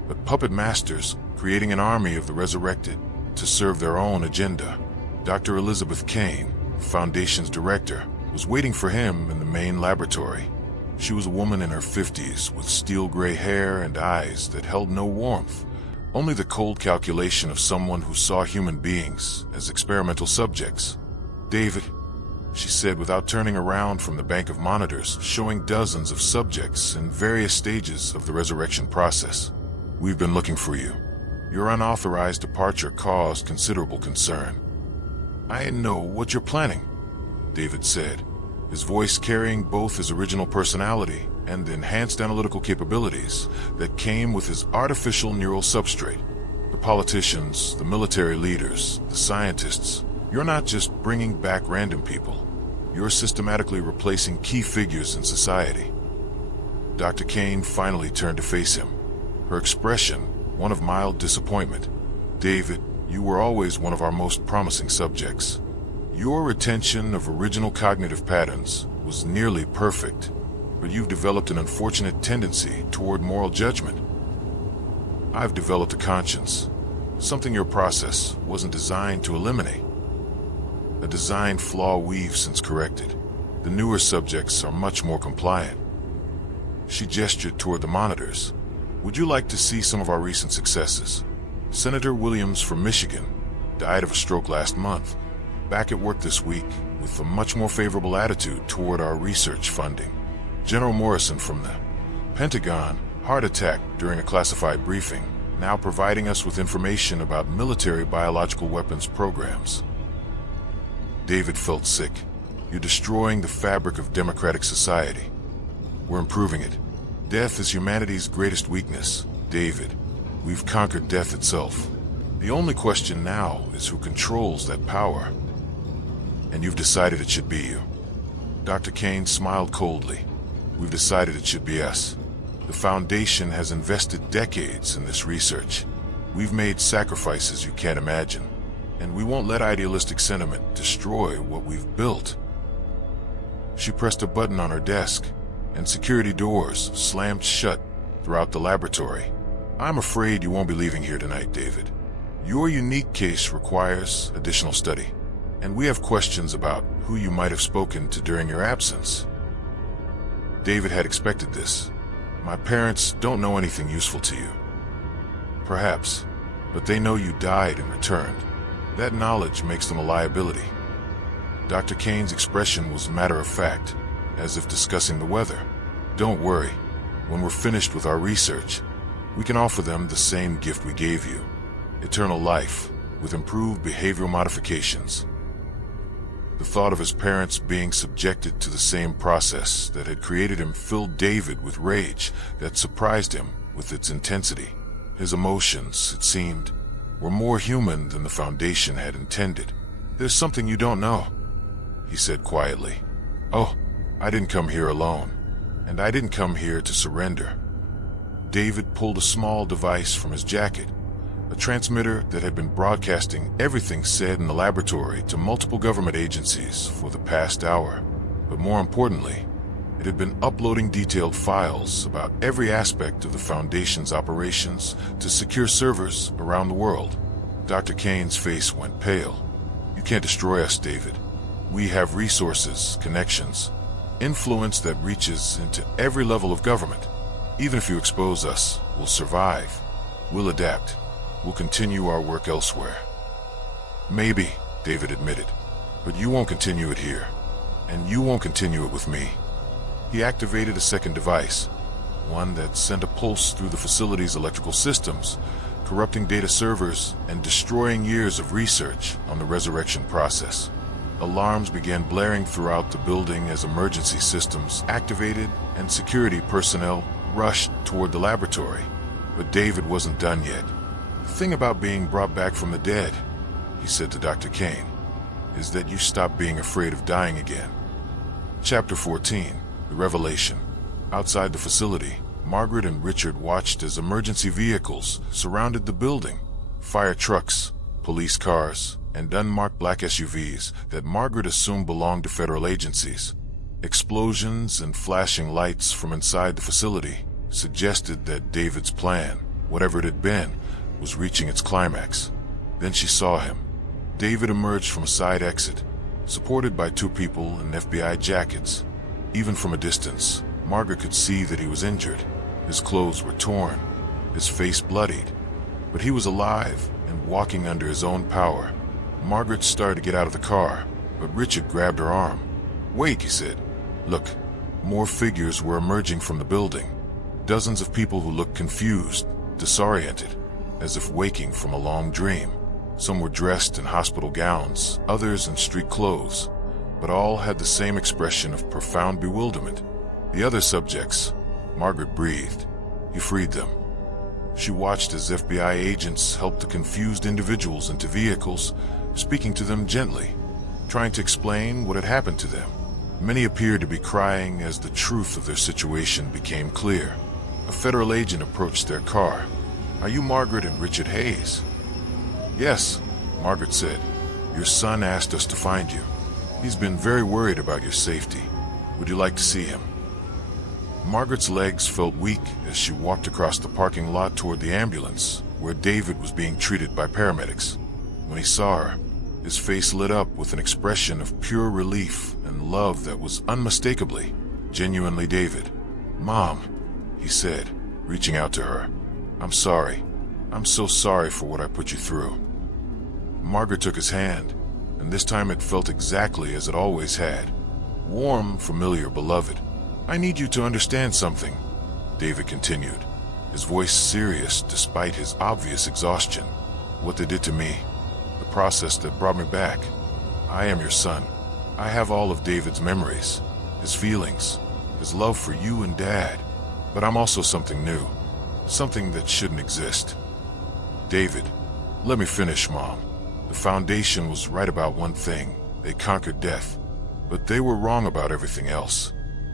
but puppet masters creating an army of the resurrected to serve their own agenda. Dr. Elizabeth Kane, Foundation's director, was waiting for him in the main laboratory. She was a woman in her 50s with steel gray hair and eyes that held no warmth, only the cold calculation of someone who saw human beings as experimental subjects. "David," she said without turning around from the bank of monitors showing dozens of subjects in various stages of the resurrection process. "We've been looking for you. Your unauthorized departure caused considerable concern." "I know what you're planning," David said, his voice carrying both his original personality and the enhanced analytical capabilities that came with his artificial neural substrate. "The politicians, the military leaders, the scientists, you're not just bringing back random people. You're systematically replacing key figures in society." Dr. Kane finally turned to face him, her expression one of mild disappointment. "David, you were always one of our most promising subjects. Your retention of original cognitive patterns was nearly perfect, but you've developed an unfortunate tendency toward moral judgment. I've developed a conscience, something your process wasn't designed to eliminate. A design flaw we've since corrected. The newer subjects are much more compliant." She gestured toward the monitors. "Would you like to see some of our recent successes? Senator Williams from Michigan died of a stroke last month, back at work this week with a much more favorable attitude toward our research funding. General Morrison from the Pentagon, heart attack during a classified briefing, now providing us with information about military biological weapons programs." David felt sick. "You're destroying the fabric of democratic society. We're improving it. Death is humanity's greatest weakness, David. We've conquered death itself. The only question now is who controls that power. And you've decided it should be you." Dr. Kane smiled coldly. "We've decided it should be us. The Foundation has invested decades in this research. We've made sacrifices you can't imagine, and we won't let idealistic sentiment destroy what we've built." She pressed a button on her desk, and security doors slammed shut throughout the laboratory. "I'm afraid you won't be leaving here tonight, David. Your unique case requires additional study, and we have questions about who you might have spoken to during your absence." David had expected this. "My parents don't know anything useful to you." "Perhaps, but they know you died and returned. That knowledge makes them a liability." Dr. Kane's expression was matter of fact, as if discussing the weather. "Don't worry. When we're finished with our research, we can offer them the same gift we gave you. Eternal life, with improved behavioral modifications." The thought of his parents being subjected to the same process that had created him filled David with rage that surprised him with its intensity. His emotions, it seemed, were more human than the Foundation had intended. "There's something you don't know," he said quietly. "Oh, I didn't come here alone, and I didn't come here to surrender." David pulled a small device from his jacket, a transmitter that had been broadcasting everything said in the laboratory to multiple government agencies for the past hour. But more importantly, it had been uploading detailed files about every aspect of the Foundation's operations to secure servers around the world. Dr. Kane's face went pale. "You can't destroy us, David. We have resources, connections, influence that reaches into every level of government. Even if you expose us, we'll survive. We'll adapt. We'll continue our work elsewhere." "Maybe," David admitted, "but you won't continue it here, and you won't continue it with me." He activated a second device, one that sent a pulse through the facility's electrical systems, corrupting data servers and destroying years of research on the resurrection process. Alarms began blaring throughout the building as emergency systems activated and security personnel rushed toward the laboratory. But David wasn't done yet. "The thing about being brought back from the dead," he said to Dr. Kane, "is that you stop being afraid of dying again." Chapter 14, The Revelation. Outside the facility, Margaret and Richard watched as emergency vehicles surrounded the building. Fire trucks, police cars, and unmarked black SUVs that Margaret assumed belonged to federal agencies. Explosions and flashing lights from inside the facility suggested that David's plan, whatever it had been, was reaching its climax. Then she saw him. David emerged from a side exit, supported by two people in FBI jackets. Even from a distance, Margaret could see that he was injured. His clothes were torn, his face bloodied, but he was alive and walking under his own power. Margaret started to get out of the car, but Richard grabbed her arm. "Wait," he said. "Look." More figures were emerging from the building. Dozens of people who looked confused, disoriented, as if waking from a long dream. Some were dressed in hospital gowns, others in street clothes, but all had the same expression of profound bewilderment. The other subjects, Margaret breathed. He freed them. She watched as FBI agents helped the confused individuals into vehicles, speaking to them gently, trying to explain what had happened to them. Many appeared to be crying as the truth of their situation became clear. A federal agent approached their car. "Are you Margaret and Richard Hayes?" "Yes," Margaret said. "Your son asked us to find you. He's been very worried about your safety. Would you like to see him?" Margaret's legs felt weak as she walked across the parking lot toward the ambulance, where David was being treated by paramedics. When he saw her, his face lit up with an expression of pure relief and love that was unmistakably, genuinely David. "Mom," he said, reaching out to her. "I'm sorry. I'm so sorry for what I put you through." Margaret took his hand, and this time it felt exactly as it always had. Warm, familiar, beloved. "I need you to understand something," David continued, his voice serious despite his obvious exhaustion. "What they did to me, the process that brought me back. I am your son. I have all of David's memories, his feelings, his love for you and Dad. But I'm also something new, something that shouldn't exist." "David, let me finish, Mom. The Foundation was right about one thing. They conquered death. But they were wrong about everything else.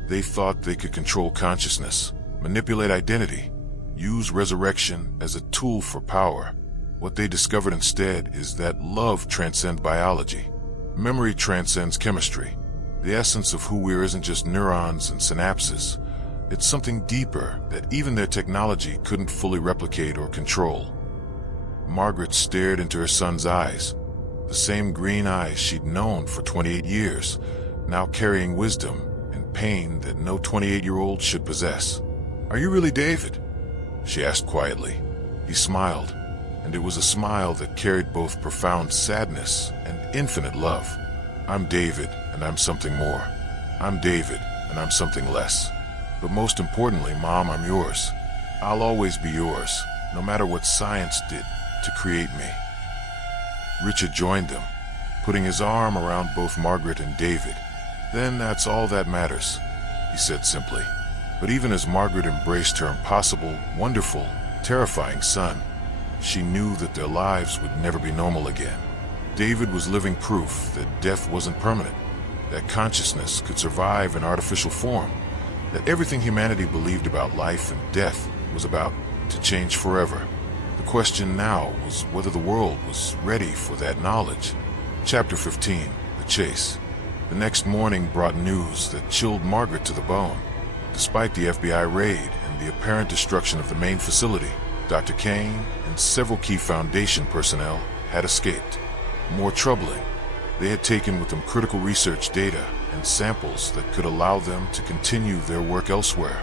They thought they could control consciousness, manipulate identity, use resurrection as a tool for power. What they discovered instead is that love transcends biology. Memory transcends chemistry. The essence of who we are isn't just neurons and synapses. It's something deeper that even their technology couldn't fully replicate or control." Margaret stared into her son's eyes, the same green eyes she'd known for 28 years, now carrying wisdom and pain that no 28-year-old should possess. "Are you really David?" she asked quietly. He smiled, and it was a smile that carried both profound sadness and infinite love. "I'm David, and I'm something more. I'm David, and I'm something less. But most importantly, Mom, I'm yours. I'll always be yours, no matter what science did to create me." Richard joined them, putting his arm around both Margaret and David. "Then that's all that matters," he said simply. But even as Margaret embraced her impossible, wonderful, terrifying son, she knew that their lives would never be normal again. David was living proof that death wasn't permanent, that consciousness could survive in artificial form, that everything humanity believed about life and death was about to change forever. The question now was whether the world was ready for that knowledge. Chapter 15, The Chase. The next morning brought news that chilled Margaret to the bone. Despite the FBI raid and the apparent destruction of the main facility, Dr. Kane and several key Foundation personnel had escaped. More troubling, they had taken with them critical research data and samples that could allow them to continue their work elsewhere.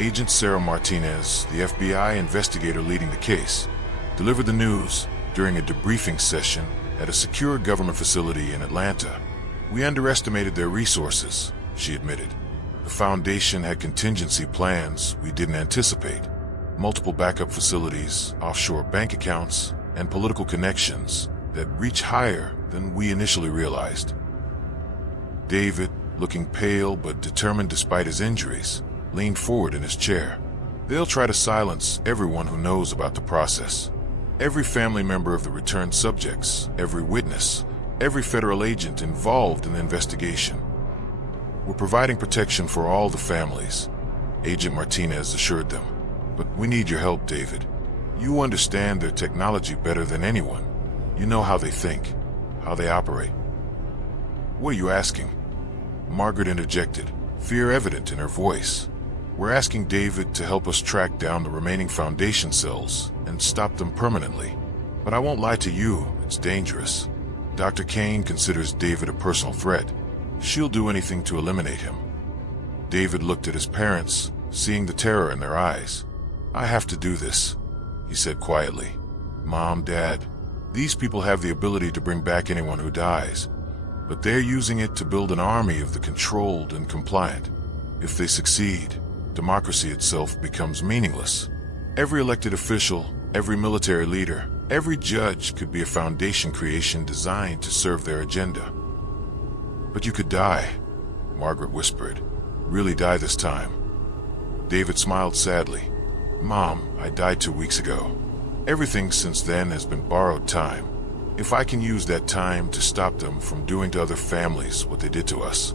Agent Sarah Martinez, the FBI investigator leading the case, delivered the news during a debriefing session at a secure government facility in Atlanta. "We underestimated their resources," she admitted. "The Foundation had contingency plans we didn't anticipate. Multiple backup facilities, offshore bank accounts, and political connections that reach higher than we initially realized." David, looking pale but determined despite his injuries, leaned forward in his chair. "They'll try to silence everyone who knows about the process. Every family member of the returned subjects, every witness, every federal agent involved in the investigation. We're providing protection for all the families," Agent Martinez assured them. "But we need your help, David. You understand their technology better than anyone. You know how they think, how they operate." "What are you asking?" Margaret interjected, fear evident in her voice. "We're asking David to help us track down the remaining Foundation cells and stop them permanently. But I won't lie to you, it's dangerous. Dr. Kane considers David a personal threat. She'll do anything to eliminate him." David looked at his parents, seeing the terror in their eyes. "I have to do this," he said quietly. "Mom, Dad, these people have the ability to bring back anyone who dies, but they're using it to build an army of the controlled and compliant. If they succeed, democracy itself becomes meaningless. Every elected official, every military leader, every judge could be a foundation creation designed to serve their agenda." "But you could die," Margaret whispered. "Really die this time." David smiled sadly. "Mom, I died 2 weeks ago. Everything since then has been borrowed time. If I can use that time to stop them from doing to other families what they did to us,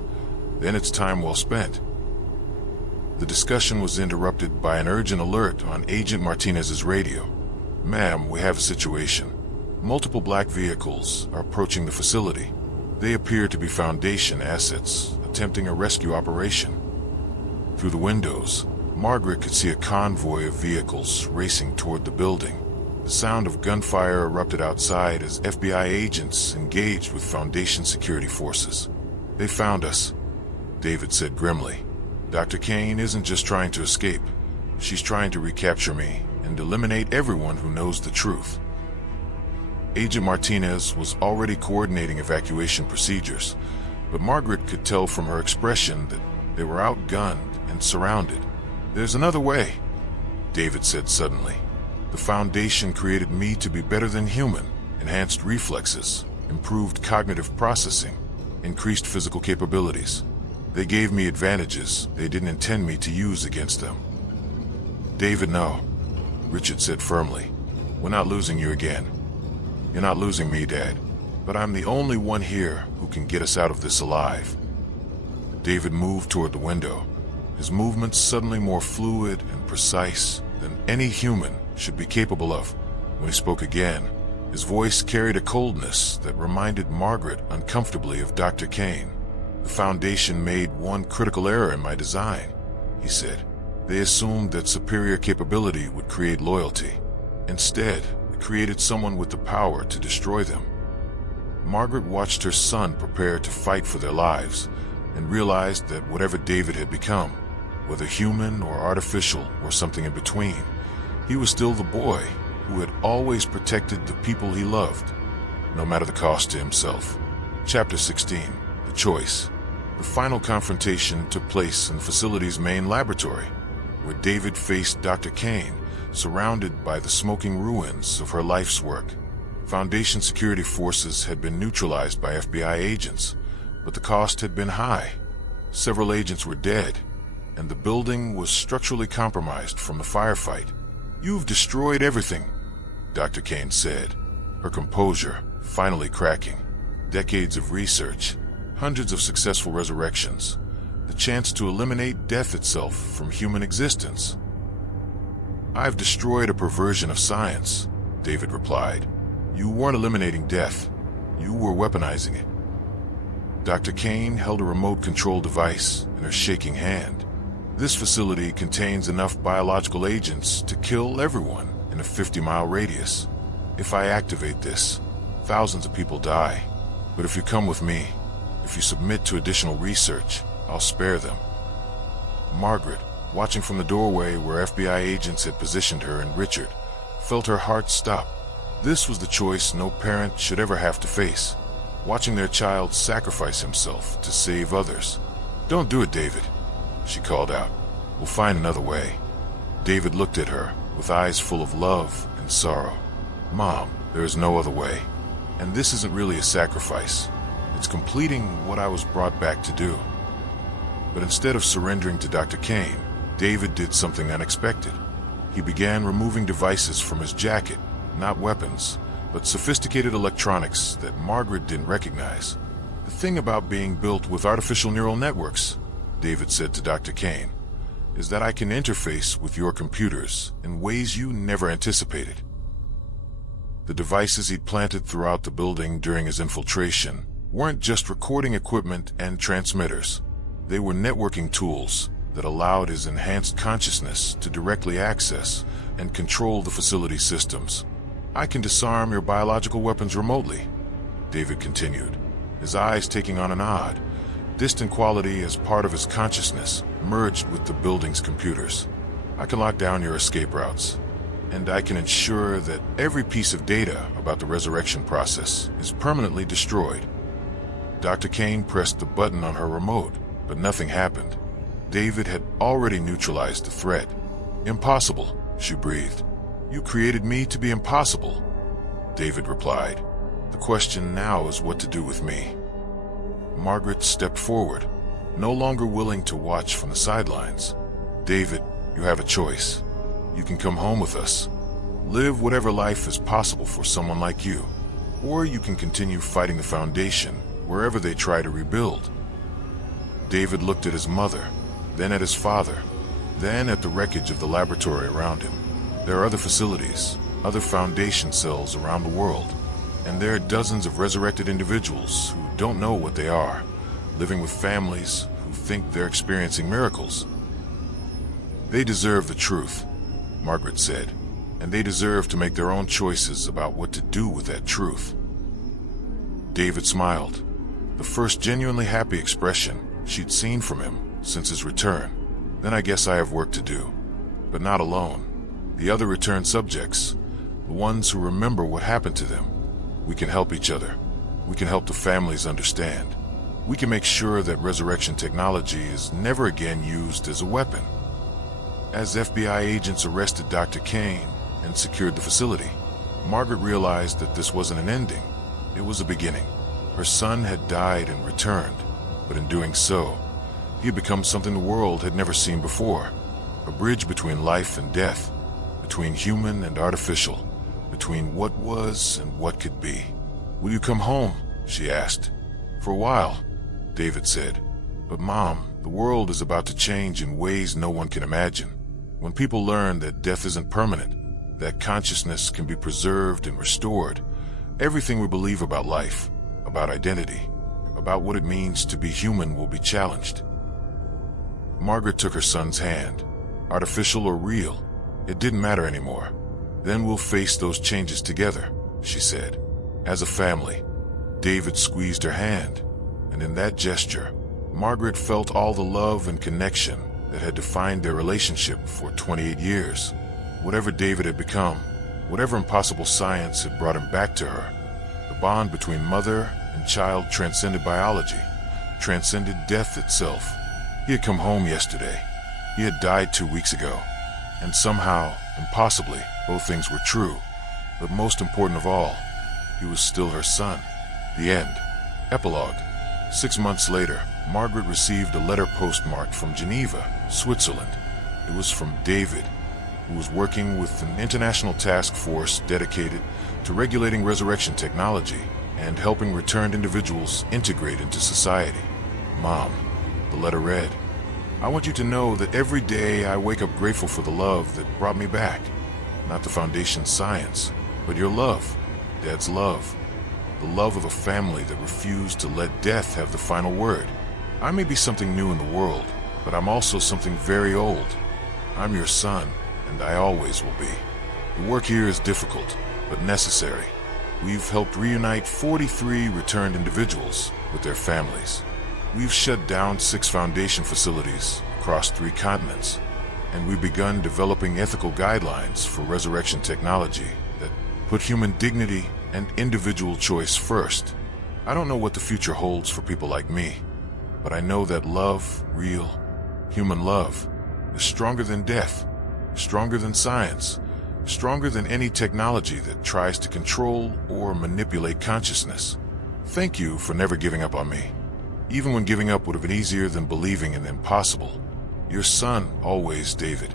then it's time well spent." The discussion was interrupted by an urgent alert on Agent Martinez's radio. "Ma'am, we have a situation. Multiple black vehicles are approaching the facility. They appear to be Foundation assets attempting a rescue operation." Through the windows, Margaret could see a convoy of vehicles racing toward the building. The sound of gunfire erupted outside as FBI agents engaged with Foundation security forces. "They found us," David said grimly. "Dr. Kane isn't just trying to escape. She's trying to recapture me and eliminate everyone who knows the truth." Agent Martinez was already coordinating evacuation procedures, but Margaret could tell from her expression that they were outgunned and surrounded. "There's another way," David said suddenly. "The Foundation created me to be better than human, enhanced reflexes, improved cognitive processing, increased physical capabilities. They gave me advantages they didn't intend me to use against them." "David, no," Richard said firmly. "We're not losing you again. You're not losing me, Dad, but I'm the only one here who can get us out of this alive." David moved toward the window, his movements suddenly more fluid and precise than any human should be capable of. When he spoke again, his voice carried a coldness that reminded Margaret uncomfortably of Dr. Kane. "The Foundation made one critical error in my design," he said. "They assumed that superior capability would create loyalty. Instead, it created someone with the power to destroy them." Margaret watched her son prepare to fight for their lives and realized that whatever David had become, whether human or artificial or something in between, he was still the boy who had always protected the people he loved, no matter the cost to himself. Chapter 16. The Choice. The final confrontation took place in the facility's main laboratory, where David faced Dr. Kane, surrounded by the smoking ruins of her life's work. Foundation security forces had been neutralized by FBI agents, but the cost had been high. Several agents were dead, and the building was structurally compromised from the firefight. "You've destroyed everything," Dr. Kane said, her composure finally cracking. "Decades of research, hundreds of successful resurrections, the chance to eliminate death itself from human existence." "I've destroyed a perversion of science," David replied. "You weren't eliminating death. You were weaponizing it." Dr. Kane held a remote control device in her shaking hand. "This facility contains enough biological agents to kill everyone in a 50-mile radius. If I activate this, thousands of people die. But if you come with me, if you submit to additional research, I'll spare them." Margaret, watching from the doorway where FBI agents had positioned her and Richard, felt her heart stop. This was the choice no parent should ever have to face, watching their child sacrifice himself to save others. "Don't do it, David," she called out. "We'll find another way." David looked at her with eyes full of love and sorrow. "Mom, there is no other way. And this isn't really a sacrifice. It's completing what I was brought back to do." But instead of surrendering to Dr. Kane, David did something unexpected. He began removing devices from his jacket, not weapons, but sophisticated electronics that Margaret didn't recognize. "The thing about being built with artificial neural networks," David said to Dr. Kane, "is that I can interface with your computers in ways you never anticipated." The devices he'd planted throughout the building during his infiltration weren't just recording equipment and transmitters. They were networking tools that allowed his enhanced consciousness to directly access and control the facility systems. "I can disarm your biological weapons remotely," David continued, his eyes taking on an odd, distant quality as part of his consciousness merged with the building's computers. I can lock down your escape routes, and I can ensure that every piece of data about the resurrection process is permanently destroyed. Dr. Kane pressed the button on her remote, but nothing happened. David had already neutralized the threat. Impossible, she breathed. You created me to be impossible, David replied. The question now is what to do with me. Margaret stepped forward, no longer willing to watch from the sidelines. David, you have a choice. You can come home with us, live whatever life is possible for someone like you, or you can continue fighting the Foundation wherever they try to rebuild. David looked at his mother, then at his father, then at the wreckage of the laboratory around him. There are other facilities, other Foundation cells around the world, and there are dozens of resurrected individuals who don't know what they are, living with families who think they're experiencing miracles. They deserve the truth, Margaret said, and they deserve to make their own choices about what to do with that truth. David smiled, the first genuinely happy expression she'd seen from him since his return. Then I guess I have work to do, but not alone. The other returned subjects, the ones who remember what happened to them. We can help each other. We can help the families understand. We can make sure that resurrection technology is never again used as a weapon. As FBI agents arrested Dr. Kane and secured the facility, Margaret realized that this wasn't an ending. It was a beginning. Her son had died and returned, but in doing so, he had become something the world had never seen before. A bridge between life and death, between human and artificial, between what was and what could be. Will you come home? She asked. For a while, David said. But Mom, the world is about to change in ways no one can imagine. When people learn that death isn't permanent, that consciousness can be preserved and restored, everything we believe about life, about identity, about what it means to be human will be challenged. Margaret took her son's hand. Artificial or real, it didn't matter anymore. Then we'll face those changes together, she said. As a family. David squeezed her hand, and in that gesture, Margaret felt all the love and connection that had defined their relationship for 28 years. Whatever David had become, whatever impossible science had brought him back to her, the bond between mother and child transcended biology, transcended death itself. He had come home yesterday. He had died 2 weeks ago. And somehow, impossibly, both things were true. But most important of all, he was still her son. The end. Epilogue. 6 months later, Margaret received a letter postmarked from Geneva, Switzerland. It was from David, who was working with an international task force dedicated to regulating resurrection technology and helping returned individuals integrate into society. Mom, the letter read, I want you to know that every day I wake up grateful for the love that brought me back. Not the Foundation's science, but your love, Dad's love. The love of a family that refused to let death have the final word. I may be something new in the world, but I'm also something very old. I'm your son, and I always will be. The work here is difficult, but necessary. We've helped reunite 43 returned individuals with their families. We've shut down 6 Foundation facilities across 3 continents, and we've begun developing ethical guidelines for resurrection technology that put human dignity and individual choice first. I don't know what the future holds for people like me, but I know that love, real, human love, is stronger than death, stronger than science, stronger than any technology that tries to control or manipulate consciousness. Thank you for never giving up on me. Even when giving up would have been easier than believing in the impossible. Your son, always, David.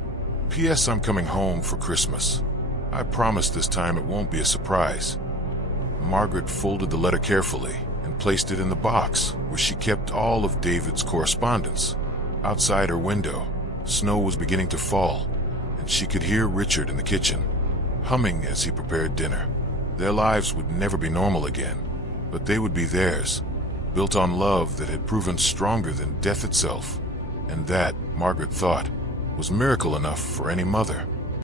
P.S. I'm coming home for Christmas. I promise this time it won't be a surprise. Margaret folded the letter carefully and placed it in the box where she kept all of David's correspondence. Outside her window, snow was beginning to fall, and she could hear Richard in the kitchen, humming as he prepared dinner. Their lives would never be normal again, but they would be theirs, built on love that had proven stronger than death itself. And that, Margaret thought, was miracle enough for any mother.